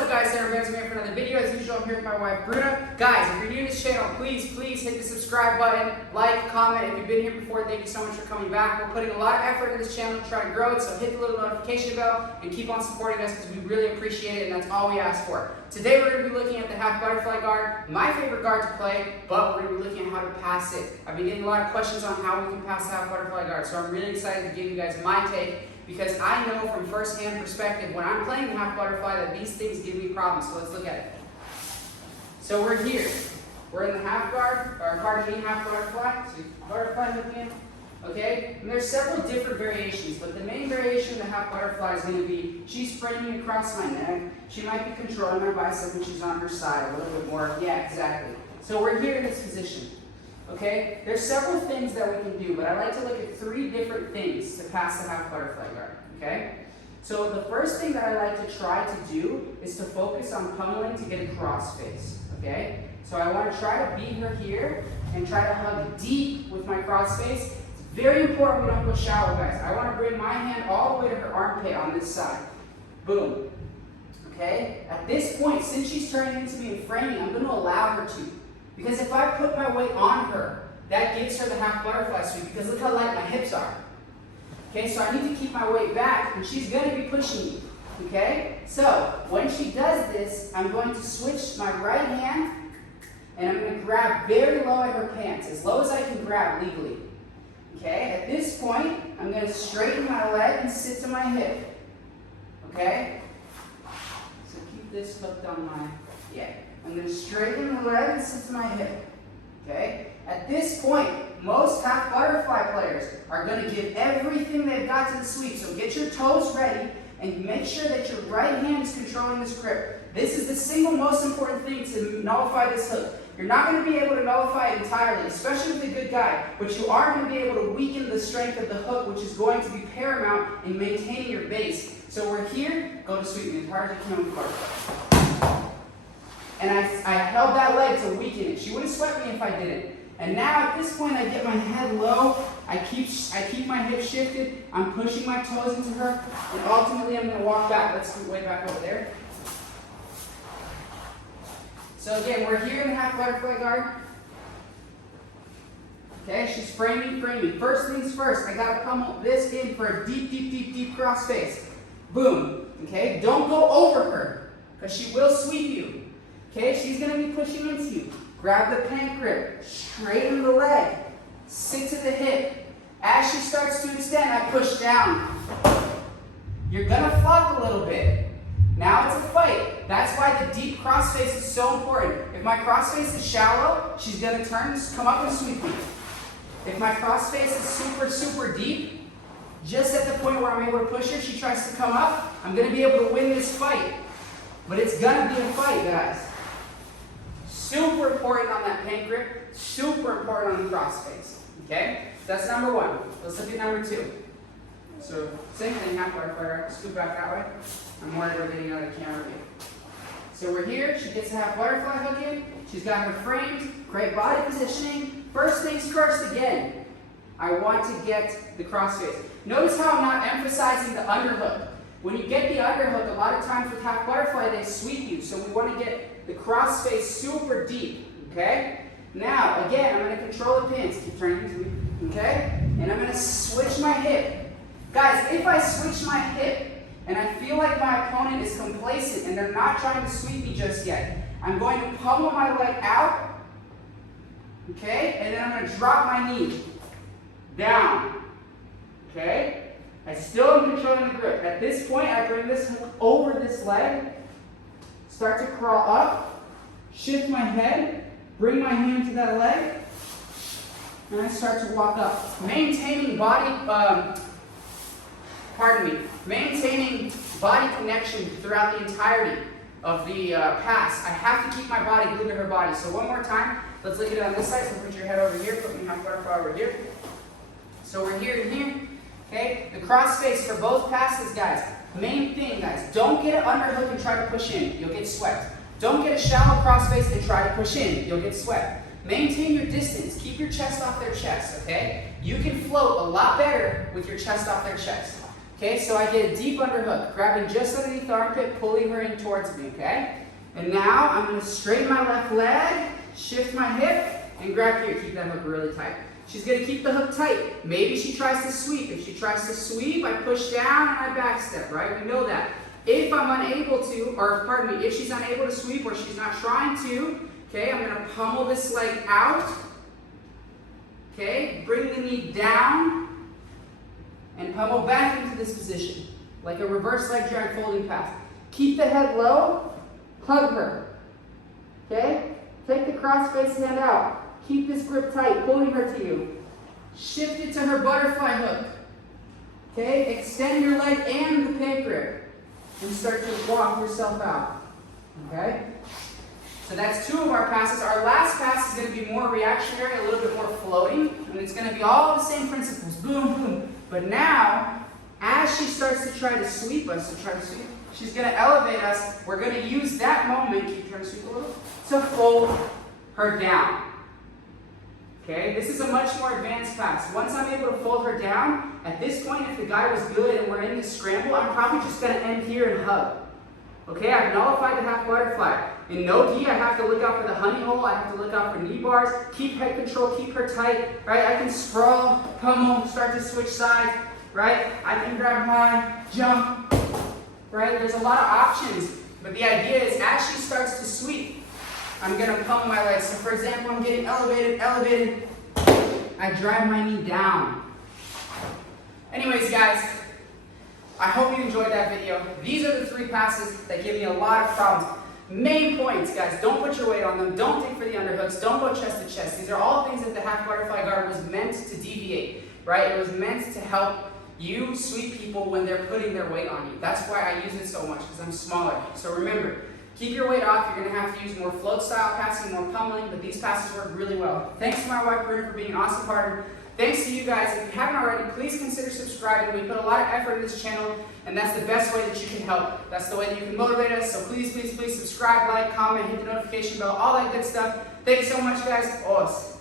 up, guys? Sarah Benson here for another video. As usual, I'm here with my wife, Bruna. Guys, if you're new to this channel, please hit the subscribe button, like, comment. If you've been here before, thank you so much for coming back. We're putting a lot of effort into this channel to try to grow it, so hit the little notification bell and keep on supporting us because we really appreciate it, and that's all we ask for. Today, we're going to be looking at the half butterfly guard, my favorite guard to play, but we're going to be looking at how to pass it. I've been getting a lot of questions on how we can pass the half butterfly guard, so I'm really excited to give you guys my take, because I know from first-hand perspective when I'm playing the half butterfly that these things give me problems. So let's look at it. So we're here. We're in the half guard, or pardon me, half butterfly. So butterfly hook in. Okay? And there's several different variations, but the main variation of the half butterfly is going to be she's framing across my neck. She might be controlling my bicep when she's on her side a little bit more. Yeah, exactly. So we're here in this position. Okay, there's several things that we can do, but I like to look at 3 different things to pass the half butterfly guard. Okay, so the first thing that I like to try to do is to focus on pummeling to get a cross face. Okay, so I want to try to beat her here and try to hug deep with my cross face. It's very important we don't go shallow, guys. I want to bring my hand all the way to her armpit on this side. Boom. Okay, at this point, since she's turning into me and framing, I'm going to allow her to. Because if I put my weight on her, that gives her the half butterfly sweep, because look how light my hips are. Okay, so I need to keep my weight back, and she's going to be pushing me. Okay, so when she does this, I'm going to switch my right hand, and I'm going to grab very low at her pants, as low as I can grab legally. Okay, at this point, I'm going to straighten my leg and sit to my hip. Okay, so keep this hooked on my, I'm going to straighten the leg and sit to my hip. Okay? At this point, most half butterfly players are going to give everything they've got to the sweep. So get your toes ready and make sure that your right hand is controlling this grip. This is the single most important thing to nullify this hook. You're not going to be able to nullify it entirely, especially with a good guy, but you are going to be able to weaken the strength of the hook, which is going to be paramount in maintaining your base. So we're here, go to sweep me as hard as you can with the butterfly. And I held that leg to weaken it. She wouldn't sweat me if I didn't. And now at this point, I get my head low. I keep my hips shifted. I'm pushing my toes into her. And ultimately, I'm going to walk back. Let's go way back over there. So again, we're here in the half butterfly guard. Okay, she's framing. First things first, I got to pummel this in for a deep cross face. Boom. Okay, don't go over her, because she will sweep you. Okay, she's going to be pushing into you. Grab the pant grip, straighten the leg, sit to the hip. As she starts to extend, I push down. You're going to flop a little bit. Now it's a fight. That's why the deep cross face is so important. If my cross face is shallow, she's going to come up and sweep me. If my cross face is super deep, just at the point where I'm able to push her, she tries to come up, I'm going to be able to win this fight. But it's going to be a fight, guys. Super important on that paint grip, super important on the cross face. Okay? That's number 1. Let's look at number 2. So, same thing, half butterfly, scoot back that way. I'm worried we're getting out of the camera view. So we're here, she gets a half butterfly hook in, she's got her frames, great body positioning. First things first again, I want to get the cross face. Notice how I'm not emphasizing the underhook. When you get the underhook, a lot of times with half butterfly, they sweep you. So we want to get the cross face super deep, okay? Now, again, I'm going to control the pins. Keep turning to me, okay? And I'm going to switch my hip. Guys, if I switch my hip and I feel like my opponent is complacent and they're not trying to sweep me just yet, I'm going to pummel my leg out, okay? And then I'm going to drop my knee down, okay? I still am controlling the grip. At this point, I bring this hook over this leg, start to crawl up, shift my head, bring my hand to that leg, and I start to walk up. Maintaining maintaining body connection throughout the entirety of the pass. I have to keep my body glued to her body. So one more time, let's look at it on this side. So put your head over here, put me half butterfly over here. So we're here and here. Okay, the cross face for both passes, guys. Main thing, guys, don't get an underhook and try to push in. You'll get swept. Don't get a shallow cross face and try to push in. You'll get swept. Maintain your distance. Keep your chest off their chest, okay? You can float a lot better with your chest off their chest. Okay, so I get a deep underhook, grabbing just underneath the armpit, pulling her in towards me, okay? And now I'm gonna straighten my left leg, shift my hip, and grab here. Keep that hook really tight. She's gonna keep the hook tight. Maybe she tries to sweep. If she tries to sweep, I push down and I back step, right? We know that. If I'm unable to, or pardon me, if she's unable to sweep or she's not trying to, okay, I'm gonna pummel this leg out, okay? Bring the knee down, and pummel back into this position, like a reverse leg drag folding pass. Keep the head low, hug her, okay? Take the cross-face hand out. Keep this grip tight, pulling her to you. Shift it to her butterfly hook, okay? Extend your leg and the peg grip, and start to walk yourself out, okay? So that's 2 of our passes. Our last pass is going to be more reactionary, a little bit more floating, and it's going to be all the same principles, boom, boom. But now, as she starts to try to sweep us, she's going to elevate us. We're going to use that moment, keep trying to sweep a little, to fold her down. Okay, this is a much more advanced pass. Once I'm able to fold her down, at this point, if the guy was good and we're in this scramble, I'm probably just going to end here and hug. Okay, I've nullified the half butterfly. In no gi, I have to look out for the honey hole, I have to look out for knee bars, keep head control, keep her tight, right? I can sprawl, pummel, start to switch sides, right? I can grab high, jump, right? There's a lot of options, but the idea is as she starts to sweep, I'm gonna pummel my legs. So for example, I'm getting elevated, I drive my knee down. Anyways, guys, I hope you enjoyed that video. These are the 3 passes that give me a lot of problems. Main points, guys, don't put your weight on them. Don't dig for the underhooks. Don't go chest to chest. These are all things that the half butterfly guard was meant to deviate, right? It was meant to help you sweep people when they're putting their weight on you. That's why I use it so much, because I'm smaller. So remember, keep your weight off. You're going to have to use more float style passing, more pummeling, but these passes work really well. Thanks to my wife, Bruna, for being an awesome partner. Thanks to you guys. If you haven't already, please consider subscribing. We put a lot of effort in this channel, and that's the best way that you can help. That's the way that you can motivate us. So please, please, please subscribe, like, comment, hit the notification bell, all that good stuff. Thanks so much, guys. Os.